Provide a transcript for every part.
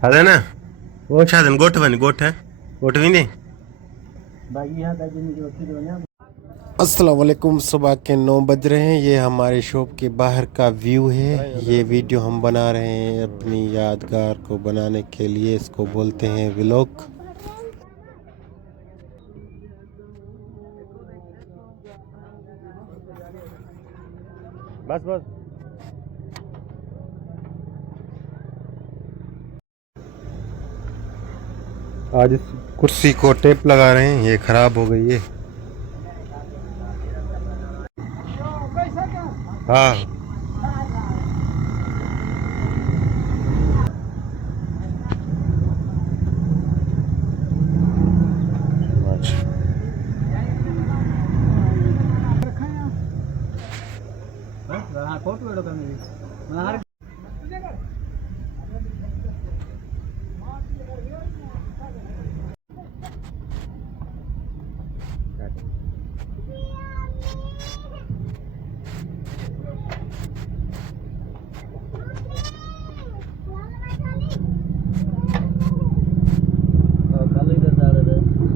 अदेना वो शादन गोठ बन गोठ है गोठ भी नहीं। अस्सलाम वालेकुम। सुबह के 9 बज रहे हैं। ये हमारे शॉप के बाहर का व्यू है। ये वीडियो हम बना रहे हैं अपनी यादगार को बनाने के लिए। इसको बोलते हैं व्लॉग। बस बस आज इस कुर्सी को टेप लगा रहे हैं। ये खराब हो गई है। हाँ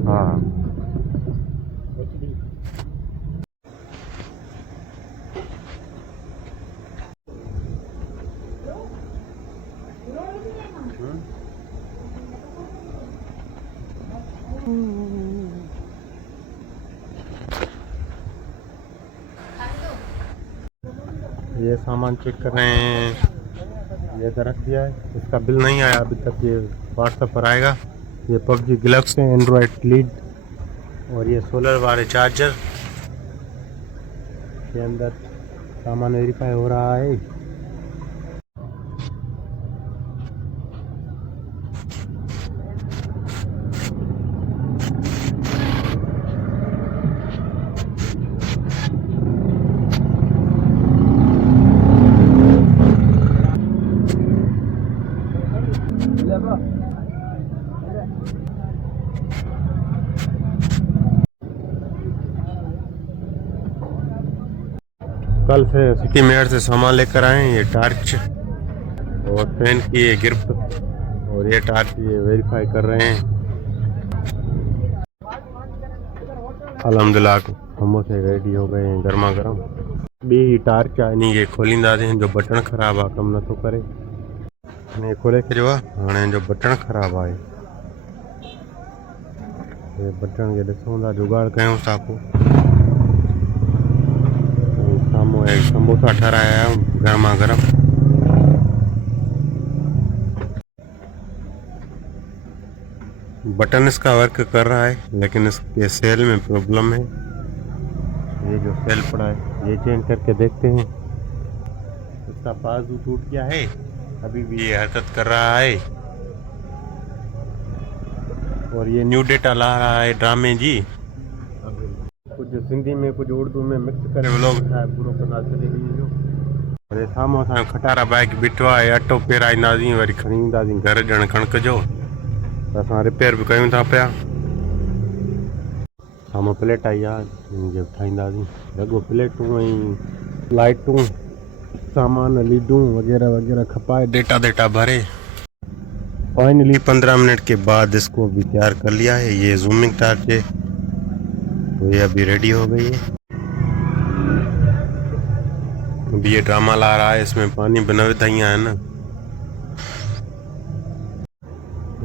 हाँ ये सामान चेक कर रहे हैं। ये इधर रख दिया है। इसका बिल नहीं आया अभी तक। ये व्हाट्सएप पर आएगा। ये पबजी ग्लव्स हैं, एंड्रॉयड लीड और ये सोलर वाले चार्जर के अंदर सामान वेरीफाई हो रहा है। कल से सिटी मेयर से सामान लेकर आए हैं। ये टार्च और फैन की ये गिरफ्ट और ये टार्च ये वेरीफाई कर रहे हैं। अल्हम्दुलिल्लाह समोसे रेडी हो गए हैं गर्मा गर्म। बी टार्च आनी ये खोलींदा थे जो बटन ख़राब आहे कम नथो करे। ने खोले छॾियो आहे। हाणे जो बटन ख़राब आहे ये बटन के ॾिसूं था जुगाड़ कयूं था पोइ। साम्हूं एक समोसा ठहराया है गर्मा गर्म। बटन इसका वर्क कर रहा है लेकिन इसके सेल में प्रॉब्लम है। ये जो सेल पड़ा है ये चेंज करके देखते हैं। इसका बाजू टूट गया है अभी भी ये हरकत कर रहा है और ये न्यू डेटा ला रहा है ड्रामे जी। कुछ सिंधी में कुछ उर्दू में मिक्स करे व्लॉग ठाहे पूरो कंदासीं वीडियो। और ये साम्हूं असांजो खटारा बाइक बीठो आहे। अटो पेराईंदासीं वरी खणी ईंदासीं घर ॼण कणिक जो त असां रिपेयर बि कयूं था पिया। साम्हूं प्लेट आई आहे हिनखे ठाहींदासीं। लॻो प्लेटूं ऐं लाइटूं सामान लीडूं वग़ैरह वग़ैरह खपाए डेटा डेटा भरे। फाइनली 15 मिनट के बाद इसको भी तैयार कर लिया है। ये जूमिंग टार्च है तो ये अभी रेडी हो गई है। अभी ये ड्रामा ला रहा है। इसमें पानी बना ही है ना।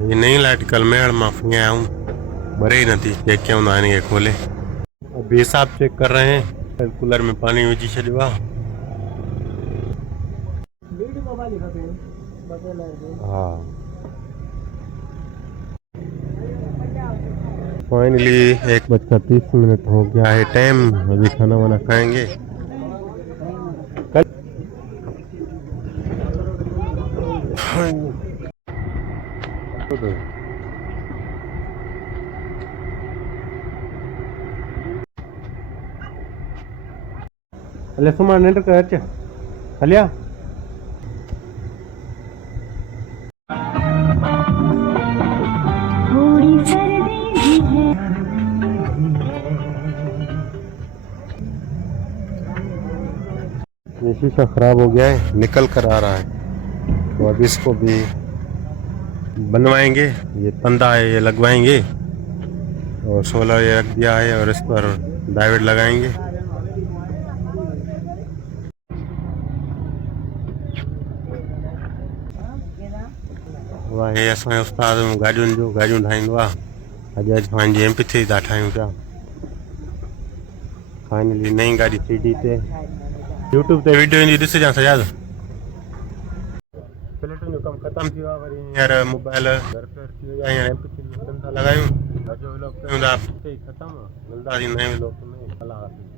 ये नई लाइट कल मेड़ माफी आया हूँ भरे ही नहीं चेक क्यों ना इनके खोले। अभी हिसाब चेक कर रहे हैं। कूलर में पानी विझी छॾियो आहे। हाँ फाइनली 1:30 हो गया है टाइम। अभी खाना वाना खाएंगे। अले सुमा नेट कर च हलिया ये शीशा खराब हो गया है निकल कर आ रहा है तो अब इसको भी बनवाएंगे। ये पंदा है ये लगवाएंगे और सोलर ये रख दिया है और इस पर डायोड लगाएंगे। वाह, हे असांजो उस्ताद गाॾियुनि जो गाॾियूं ठाहींदो आहे। अॼु पंहिंजी MP3 था ठाहियूं पिया। फाइनली नई गाॾी CD ते YouTube ते वीडियो ईंदी ॾिसजांइ सजाद। प्लेटुनि जो कमु ख़तमु थी वियो आहे। वरी हींअर मोबाइल घर पेर थी वियो आहे। हींअर MP3 था लॻायूं। अॼु व्लॉग कयूं था ख़तमु। मिलंदासीं नए व्लॉग में। अलाह हाफ़िज़।